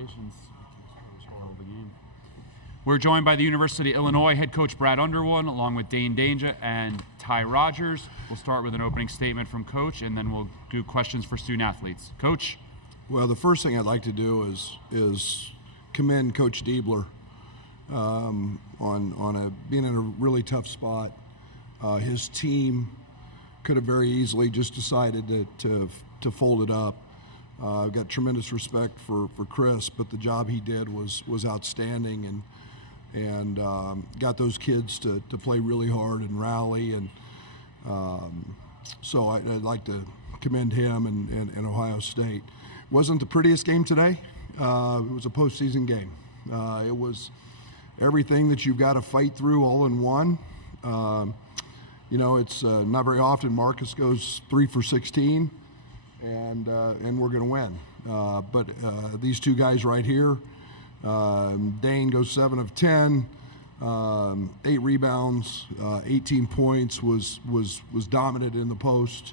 Congratulations. We're joined by the University of Illinois head coach Brad Underwood, along with Dainja and Rodgers. We'll start with an opening statement from Coach, and then we'll do questions for student athletes. Coach? Well, the first thing I'd like to do is commend Coach Diebler on being in a really tough spot. His team could have very easily just decided to fold it up. I've got tremendous respect for Chris, but the job he did was outstanding, and got those kids to play really hard and rally, and so I'd like to commend him and Ohio State. Wasn't the prettiest game today. It was a postseason game. It was everything that you've got to fight through all in one. It's not very often Marcus goes 3 for 16, and we're going to win. But these two guys right here, Dain goes 7 of 10, 8 rebounds, 18 points, was dominant in the post.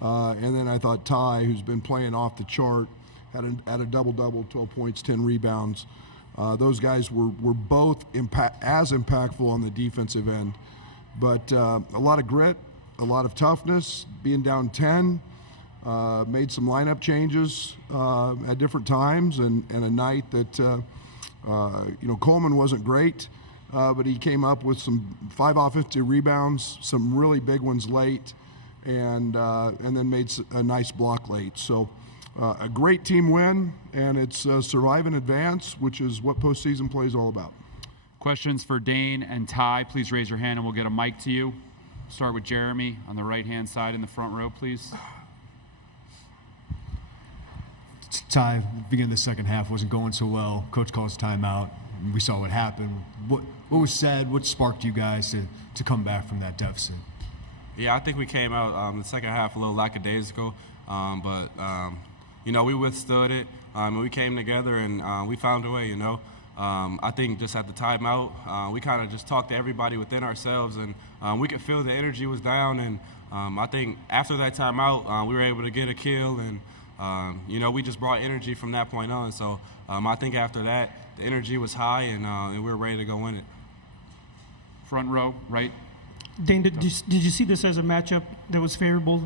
And then I thought Ty, who's been playing off the chart, had a double-double, 12 points, 10 rebounds. Those guys were both as impactful on the defensive end. But a lot of grit, a lot of toughness, being down 10, made some lineup changes at different times, and a night that, Coleman wasn't great, but he came up with some 5 offensive rebounds, some really big ones late, and then made a nice block late. So a great team win, and it's survive and advance, which is what postseason play is all about. Questions for Dain and Ty, please raise your hand and we'll get a mic to you. Start with Jeremy on the right-hand side in the front row, please. Ty, beginning of the second half wasn't going so well. Coach calls timeout. We saw what happened. What was said? What sparked you guys to come back from that deficit? Yeah, I think we came out the second half a little lackadaisical, but we withstood it. We came together and we found a way. I think just at the timeout, we kind of just talked to everybody within ourselves, and we could feel the energy was down. And I think after that timeout, we were able to get a kill, and we just brought energy from that point on. So I think after that, the energy was high, and we were ready to go win it. Front row, right. Dain, did you see this as a matchup that was favorable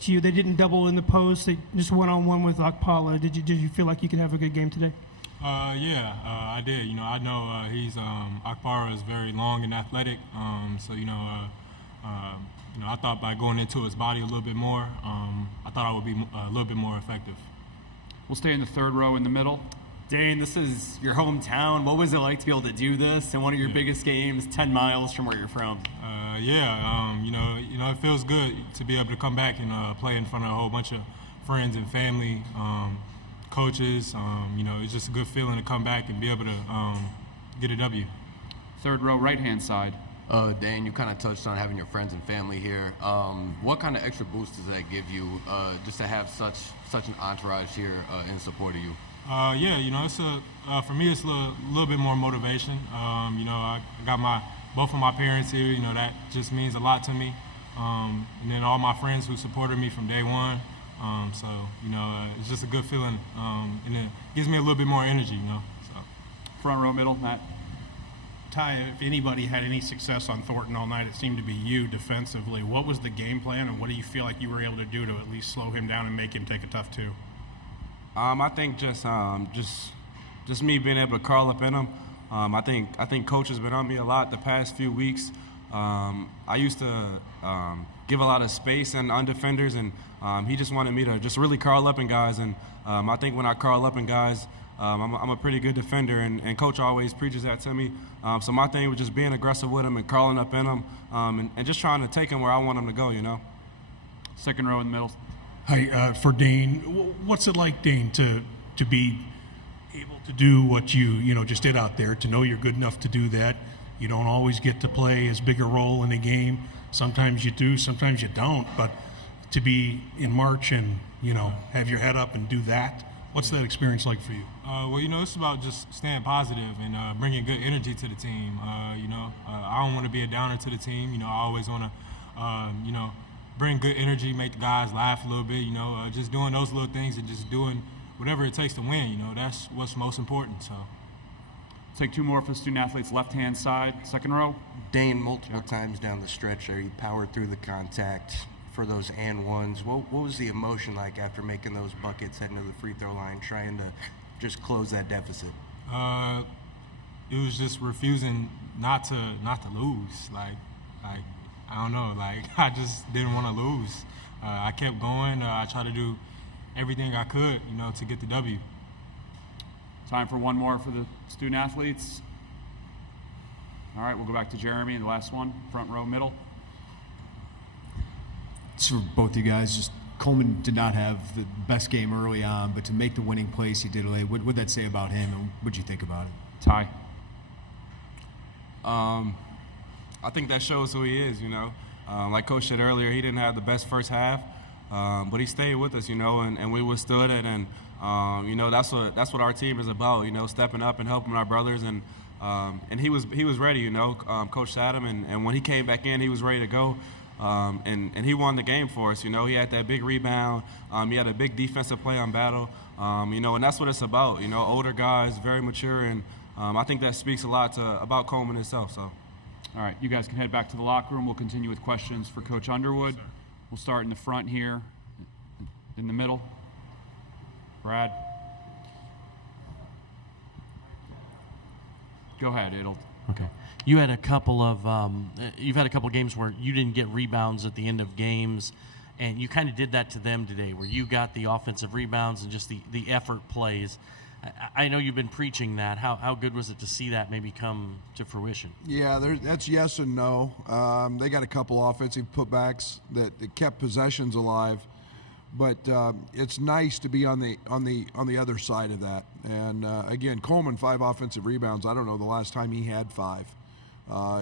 to you? They didn't double in the post. They just one-on-one with Akpala. Did you feel like you could have a good game today? I did. I know he's Akpara is very long and athletic. I thought by going into his body a little bit more, I thought I would be a little bit more effective. We'll stay in the third row in the middle. Dain, this is your hometown. What was it like to be able to do this in one of your biggest games, 10 miles from where you're from? It feels good to be able to come back and play in front of a whole bunch of friends and family, coaches. It's just a good feeling to come back and be able to get a W. Third row, right-hand side. Dain, you kind of touched on having your friends and family here. What kind of extra boost does that give you just to have such an entourage here in support of you? It's for me it's a little bit more motivation. I got both of my parents here. That just means a lot to me. And then all my friends who supported me from day one. It's just a good feeling, and it gives me a little bit more energy. So. Front row, middle, Matt. Ty, if anybody had any success on Thornton all night, it seemed to be you defensively. What was the game plan, and what do you feel like you were able to do to at least slow him down and make him take a tough two? I think just me being able to curl up in him. I think Coach has been on me a lot the past few weeks. I used to give a lot of space on defenders, and he just wanted me to just really curl up in guys. And I think when I curl up in guys, I'm a pretty good defender, and Coach always preaches that to me. So my thing was just being aggressive with him and curling up in him, and just trying to take him where I want him to go. Second row in the middle. Hi, for Dain, what's it like, Dain, to be able to do what you just did out there, to know you're good enough to do that? You don't always get to play as big a role in a game. Sometimes you do, sometimes you don't. But to be in March and, have your head up and do that, what's that experience like for you? It's about just staying positive and bringing good energy to the team. I don't want to be a downer to the team. I always want to, bring good energy, make the guys laugh a little bit, just doing those little things and just doing whatever it takes to win. You know, that's what's most important. So. Take two more for the student athletes, left-hand side, second row. Dain, multiple times down the stretch there, you powered through the contact for those and ones. What was the emotion like after making those buckets, heading to the free throw line, trying to just close that deficit? It was just refusing not to lose. Like I don't know. Like I just didn't want to lose. I kept going. I tried to do everything I could, you know, to get the W. Time for one more for the student athletes. All right, we'll go back to Jeremy, the last one, front row, middle. It's for both you guys. Just Coleman did not have the best game early on, but to make the winning plays he did late, what would that say about him, and what'd you think about it? Ty. I think that shows who he is, you know. Like Coach said earlier, he didn't have the best first half, but he stayed with us, you know, and we withstood it. And, you know, that's what our team is about, you know, stepping up and helping our brothers. And he was ready, you know. Coach sat him, and when he came back in, he was ready to go. And he won the game for us, you know. He had that big rebound. He had a big defensive play on Battle, you know, and that's what it's about, you know, older guys, very mature. And I think that speaks a lot about Coleman itself, so. All right, you guys can head back to the locker room. We'll continue with questions for Coach Underwood. We'll start in the front here, in the middle. Brad. Go ahead, Okay. You had a couple of you've had a couple of games where you didn't get rebounds at the end of games, and you kind of did that to them today, where you got the offensive rebounds and just the effort plays. I know you've been preaching that. How good was it to see that maybe come to fruition? Yeah, that's yes and no. They got a couple offensive putbacks that kept possessions alive, but it's nice to be on the other side of that. And again, Coleman 5 offensive rebounds. I don't know the last time he had 5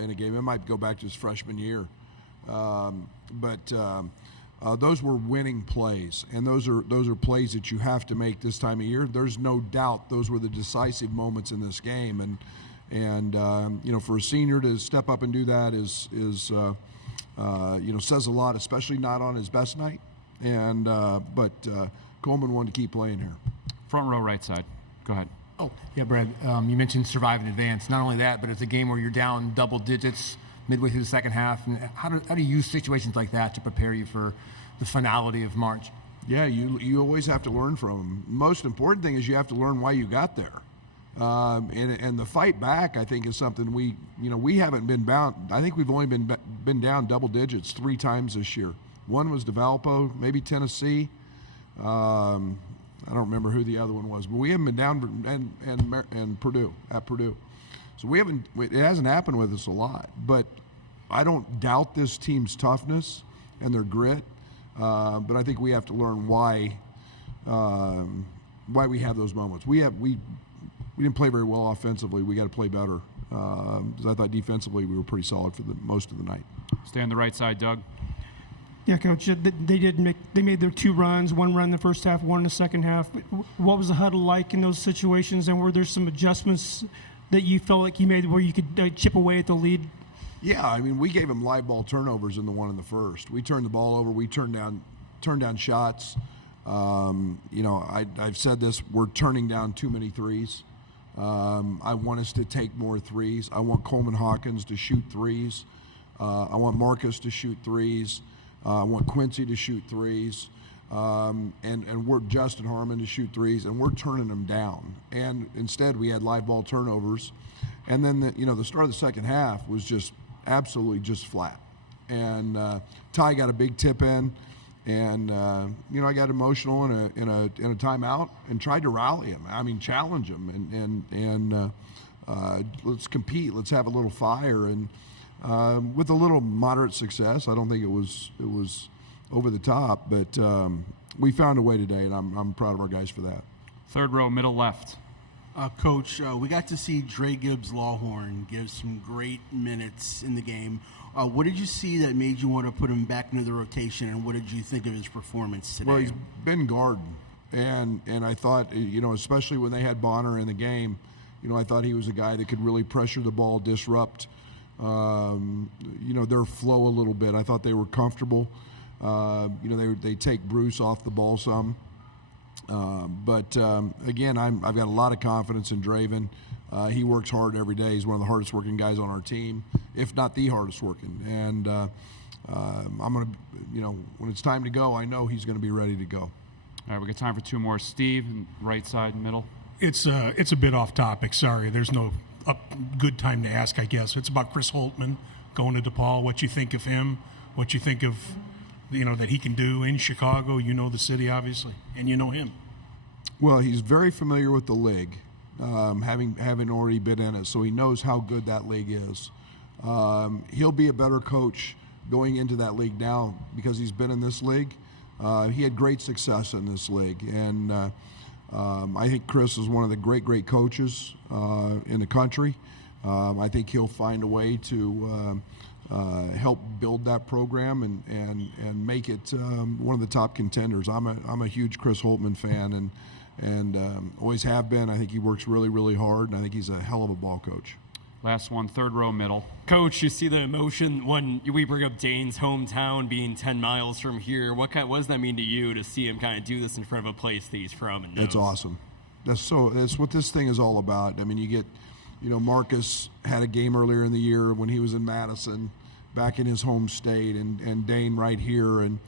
in a game. It might go back to his freshman year, those were winning plays, and those are plays that you have to make this time of year. There's no doubt those were the decisive moments in this game, and you know, for a senior to step up and do that is you know, says a lot, especially not on his best night. And but Coleman wanted to keep playing here. Front row, right side. Go ahead. Oh, yeah, Brad. You mentioned survive in advance. Not only that, but it's a game where you're down double digits midway through the second half. And how do you use situations like that to prepare you for the finality of March? Yeah, you always have to learn from them. Most important thing is you have to learn why you got there. And the fight back, I think, is something we haven't been bound. I think we've only been down double digits 3 times this year. One was DeValpo, maybe Tennessee. I don't remember who the other one was, but we haven't been down, and Purdue, at Purdue. So it hasn't happened with us a lot, but I don't doubt this team's toughness and their grit, but I think we have to learn why we have those moments. We didn't play very well offensively. We got to play better, because I thought defensively we were pretty solid for most of the night. Stay on the right side, Doug. Yeah, Coach, they made their 2 runs, 1 run in the first half, 1 in the second half. What was the huddle like in those situations, and were there some adjustments that you felt like you made where you could chip away at the lead? Yeah, I mean, we gave them live ball turnovers in the one in the first. We turned the ball over. We turned down shots. You know, I've said this. We're turning down too many threes. I want us to take more threes. I want Coleman Hawkins to shoot threes. I want Marcus to shoot threes. I want Quincy to shoot threes. And we're Justin Harmon to shoot threes, and we're turning them down. And instead, we had live ball turnovers. And then, the start of the second half was just absolutely just flat. And Ty got a big tip in, and I got emotional in a timeout and tried to rally him. I mean, challenge him and let's compete. Let's have a little fire. And with a little moderate success, I don't think it was over the top, but we found a way today, and I'm proud of our guys for that. Third row, middle left. Coach, we got to see Dre Gibbs-Lawhorn give some great minutes in the game. What did you see that made you want to put him back into the rotation, and what did you think of his performance today? Well, he's been guarding, and I thought, especially when they had Bonner in the game, I thought he was a guy that could really pressure the ball, disrupt, their flow a little bit. I thought they were comfortable. They take Bruce off the ball some. Again, I've got a lot of confidence in Draven. He works hard every day. He's one of the hardest working guys on our team, if not the hardest working. And I'm going to, when it's time to go, I know he's going to be ready to go. All right, we got time for two more. Steve, right side, middle. It's a bit off topic. Sorry, there's no good time to ask, I guess. It's about Chris Holtman going to DePaul. What you think of him? What you think of, that he can do in Chicago? You know the city, obviously, and you know him. Well, he's very familiar with the league, having already been in it, so he knows how good that league is. He'll be a better coach going into that league now because he's been in this league. He had great success in this league, and I think Chris is one of the great coaches in the country. I think he'll find a way to help build that program and make it one of the top contenders. I'm a huge Chris Holtman fan and always have been. I think he works really hard, and I think he's a hell of a ball coach. Last one, third row, middle. Coach, you see the emotion when we bring up Dain's hometown being 10 miles from here. What does that mean to you to see him kind of do this in front of a place that he's from and knows? That's awesome. That's what this thing is all about. I mean, you get, Marcus had a game earlier in the year when he was in Madison, back in his home state, and Dain right here, and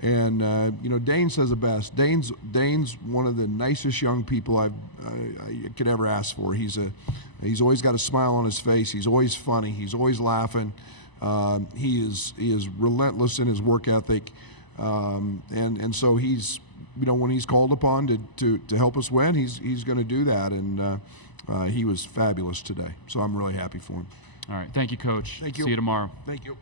Dain says it best. Dain's one of the nicest young people I could ever ask for. He's always got a smile on his face. He's always funny. He's always laughing. He is relentless in his work ethic, and so he's when he's called upon to help us win, he's going to do that, and he was fabulous today. So I'm really happy for him. All right, thank you, Coach. Thank you. See you tomorrow. Thank you.